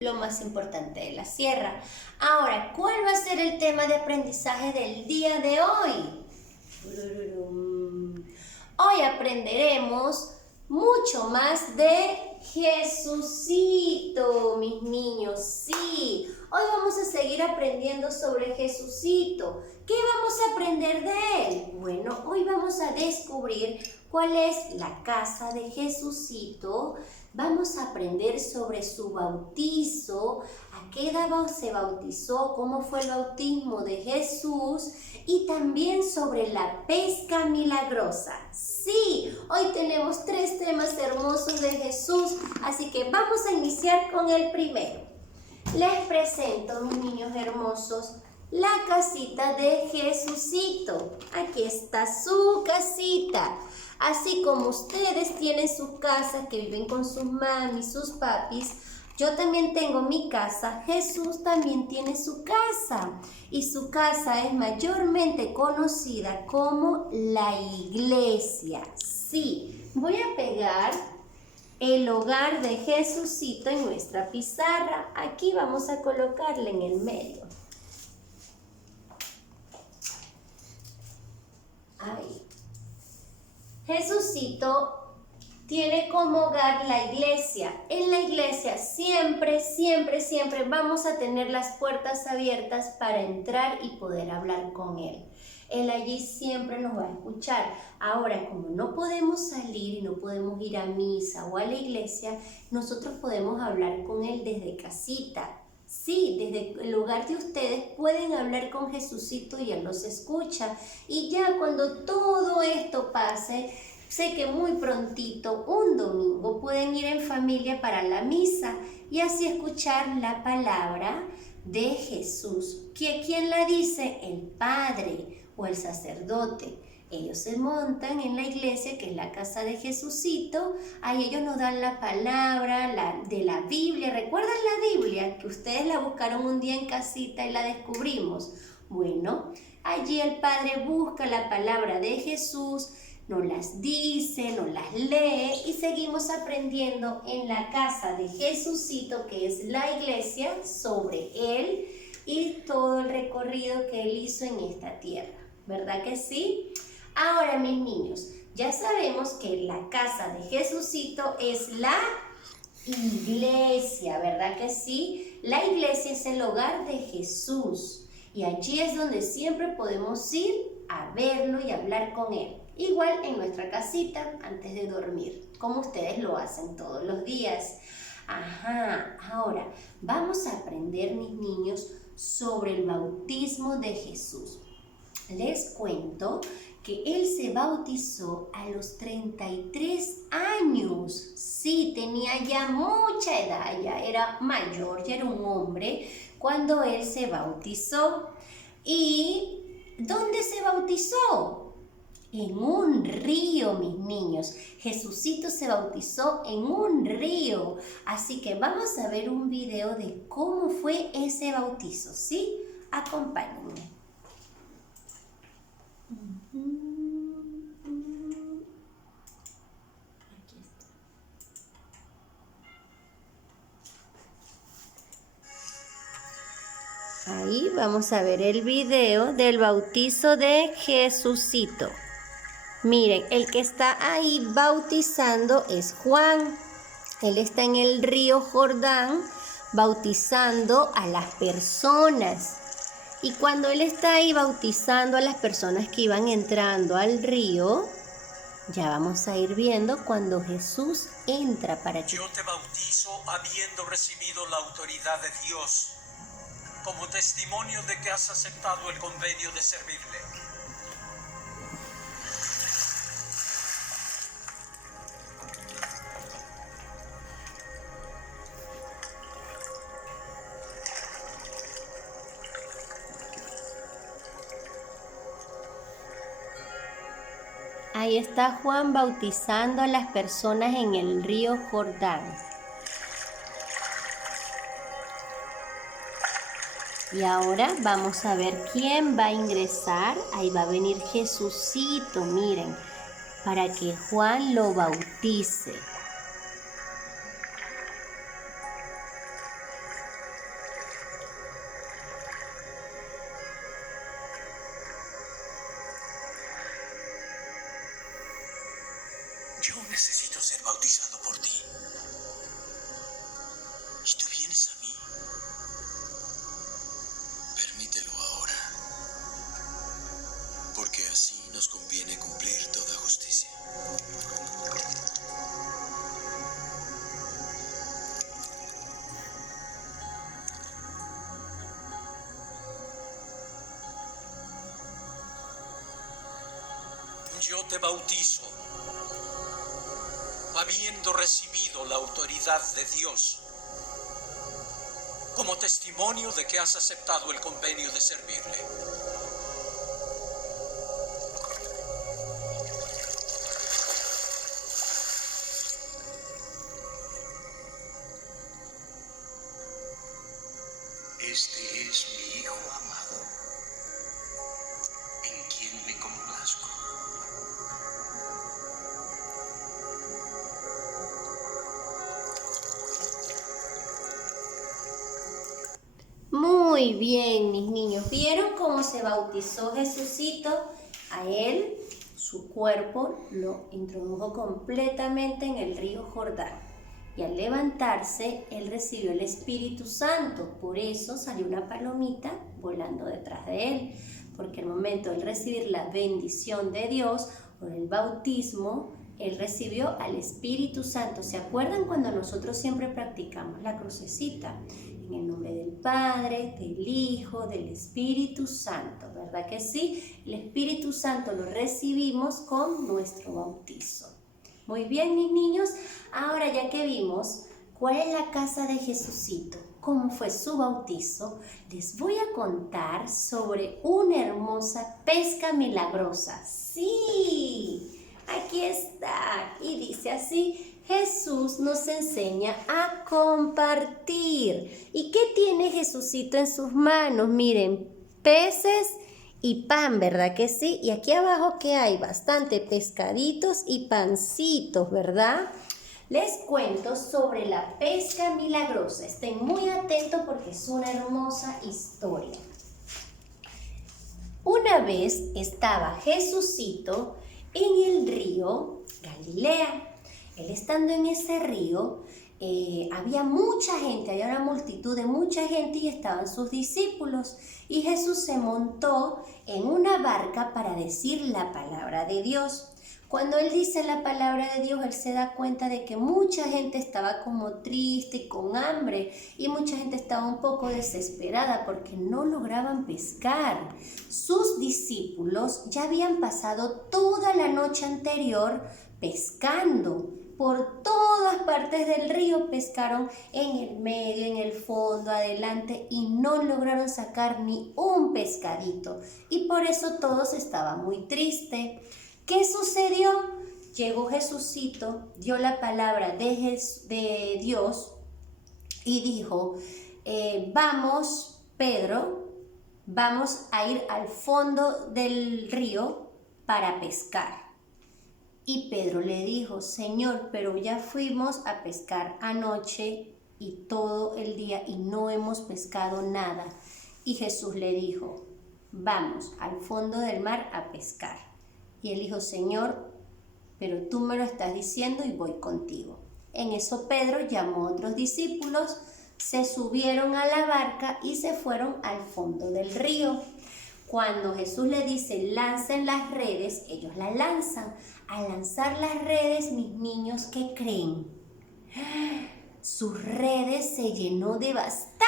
lo más importante de la sierra. Ahora, ¿cuál va a ser el tema de aprendizaje del día de hoy? Hoy aprenderemos mucho más de Jesucito, mis niños. Sí, hoy vamos a seguir aprendiendo sobre Jesucito. ¿Qué vamos a aprender de él? Bueno, hoy vamos a descubrir cuál es la casa de Jesucito. Vamos a aprender sobre su bautizo, a qué edad se bautizó, cómo fue el bautismo de Jesús y también sobre la pesca milagrosa. Sí, hoy tenemos 3 temas hermosos de Jesús, así que vamos a iniciar con el primero. Les presento, mis niños hermosos, la casita de Jesucito. Aquí está su casita. Así como ustedes tienen sus casas que viven con sus mamis, sus papis, yo también tengo mi casa. Jesús también tiene su casa. Y su casa es mayormente conocida como la iglesia. Sí, voy a pegar el hogar de Jesucito en nuestra pizarra. Aquí vamos a colocarle en el medio. Ahí. Jesucito tiene como hogar la iglesia. En la iglesia siempre vamos a tener las puertas abiertas para entrar y poder hablar con Él. Él allí siempre nos va a escuchar. Ahora, como no podemos salir y no podemos ir a misa o a la iglesia, nosotros podemos hablar con Él desde casita. Sí, desde el hogar de ustedes pueden hablar con Jesucito y Él los escucha. Y ya cuando todo esto pase, sé que muy prontito, un domingo, pueden ir en familia para la misa y así escuchar la palabra de Jesús. ¿Quién la dice? El Padre o el sacerdote. Ellos se montan en la iglesia, que es la casa de Jesucito. Ahí ellos nos dan la palabra de la Biblia. ¿Recuerdan la Biblia? Que ustedes la buscaron un día en casita y la descubrimos. Bueno, allí el Padre busca la palabra de Jesús, nos las dice, nos las lee y seguimos aprendiendo en la casa de Jesucito, que es la iglesia, sobre Él y todo el recorrido que Él hizo en esta tierra. ¿Verdad que sí? Ahora, mis niños, ya sabemos que la casa de Jesucito es la iglesia, ¿verdad que sí? La iglesia es el hogar de Jesús y allí es donde siempre podemos ir a verlo y hablar con Él. Igual en nuestra casita antes de dormir, como ustedes lo hacen todos los días. Ajá, ahora vamos a aprender, mis niños, sobre el bautismo de Jesús. Les cuento que Él se bautizó a los 33 años. Sí, tenía ya mucha edad, ya era mayor, ya era un hombre cuando Él se bautizó. ¿Y dónde se bautizó? En un río, mis niños. Jesucito se bautizó en un río. Así que vamos a ver un video de cómo fue ese bautizo, ¿sí? Acompáñenme. Ahí vamos a ver el video del bautizo de Jesucito. Miren, el que está ahí bautizando es Juan. Él está en el río Jordán bautizando a las personas. Y cuando él está ahí bautizando a las personas que iban entrando al río, ya vamos a ir viendo cuando Jesús entra para que... Yo te bautizo habiendo recibido la autoridad de Dios, como testimonio de que has aceptado el convenio de servirle. Ahí está Juan bautizando a las personas en el río Jordán. Y ahora vamos a ver quién va a ingresar. Ahí va a venir Jesucito, miren, para que Juan lo bautice. Necesito ser bautizado por ti. ¿Y tú vienes a mí? Permítelo ahora, porque así nos conviene cumplir toda justicia. Yo te bautizo, habiendo recibido la autoridad de Dios, como testimonio de que has aceptado el convenio de servirle. Este es mi Hijo amado, en quien me complazco. Muy bien, mis niños. ¿Vieron cómo se bautizó Jesucito? A él, su cuerpo, lo introdujo completamente en el río Jordán. Y al levantarse, él recibió el Espíritu Santo. Por eso salió una palomita volando detrás de él. Porque al momento de recibir la bendición de Dios, por el bautismo, él recibió al Espíritu Santo. ¿Se acuerdan cuando nosotros siempre practicamos la crucecita? En el nombre del Padre, del Hijo, del Espíritu Santo, ¿verdad que sí? El Espíritu Santo lo recibimos con nuestro bautizo. Muy bien, mis niños. Ahora, ya que vimos cuál es la casa de Jesucito, cómo fue su bautizo, les voy a contar sobre una hermosa pesca milagrosa. ¡Sí! Aquí está. Y dice así: Jesús nos enseña a compartir. ¿Y qué tiene Jesucito en sus manos? Miren, peces y pan, ¿verdad que sí? Y aquí abajo, ¿qué hay? Bastante pescaditos y pancitos, ¿verdad? Les cuento sobre la pesca milagrosa. Estén muy atentos porque es una hermosa historia. Una vez estaba Jesucito en el río Galilea. Él estando en ese río, había mucha gente, había una multitud de mucha gente y estaban sus discípulos. Y Jesús se montó en una barca para decir la palabra de Dios. Cuando él dice la palabra de Dios, él se da cuenta de que mucha gente estaba como triste y con hambre, y mucha gente estaba un poco desesperada porque no lograban pescar. Sus discípulos ya habían pasado toda la noche anterior pescando. Por todas partes del río pescaron, en el medio, en el fondo, adelante, y no lograron sacar ni un pescadito. Y por eso todos estaban muy tristes. ¿Qué sucedió? Llegó Jesucito, dio la palabra de Dios y dijo: vamos, Pedro, vamos a ir al fondo del río para pescar. Y Pedro le dijo: Señor, pero ya fuimos a pescar anoche y todo el día y no hemos pescado nada. Y Jesús le dijo: vamos al fondo del mar a pescar. Y él dijo: Señor, pero tú me lo estás diciendo y voy contigo. En eso Pedro llamó a otros discípulos, se subieron a la barca y se fueron al fondo del río. Cuando Jesús le dice: lancen las redes, ellos las lanzan. Al lanzar las redes, mis niños, ¿qué creen? Sus redes se llenó de bastantes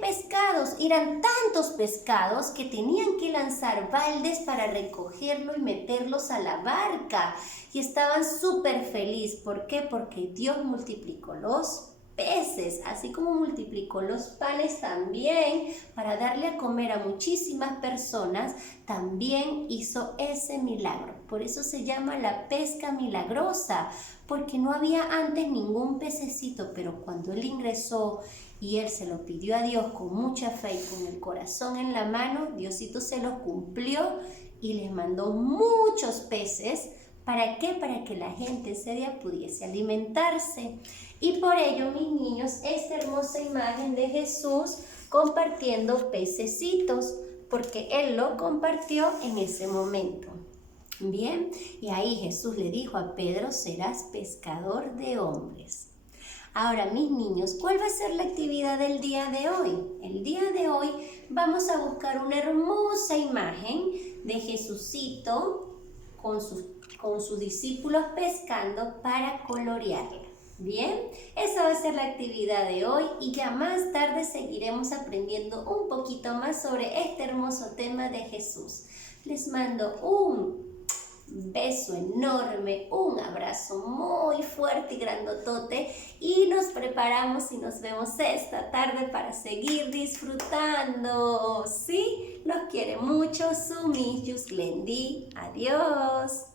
pescados. Eran tantos pescados que tenían que lanzar baldes para recogerlo y meterlos a la barca. Y estaban súper felices. ¿Por qué? Porque Dios multiplicó los peces, así como multiplicó los panes también para darle a comer a muchísimas personas. También hizo ese milagro. Por eso se llama la pesca milagrosa, porque no había antes ningún pececito, pero cuando él ingresó y él se lo pidió a Dios con mucha fe y con el corazón en la mano, Diosito se lo cumplió y les mandó muchos peces. ¿Para qué? Para que la gente ese día pudiese alimentarse. Y por ello, mis niños, esta hermosa imagen de Jesús compartiendo pececitos, porque Él lo compartió en ese momento. Bien, y ahí Jesús le dijo a Pedro, serás pescador de hombres. Ahora, mis niños, ¿cuál va a ser la actividad del día de hoy? El día de hoy vamos a buscar una hermosa imagen de Jesucito con sus discípulos pescando para colorearla. Bien, esa va a ser la actividad de hoy y ya más tarde seguiremos aprendiendo un poquito más sobre este hermoso tema de Jesús. Les mando un beso enorme, un abrazo muy fuerte y grandotote y nos preparamos y nos vemos esta tarde para seguir disfrutando. ¿Sí? Los quiere mucho su Miss Yuslendi. Adiós.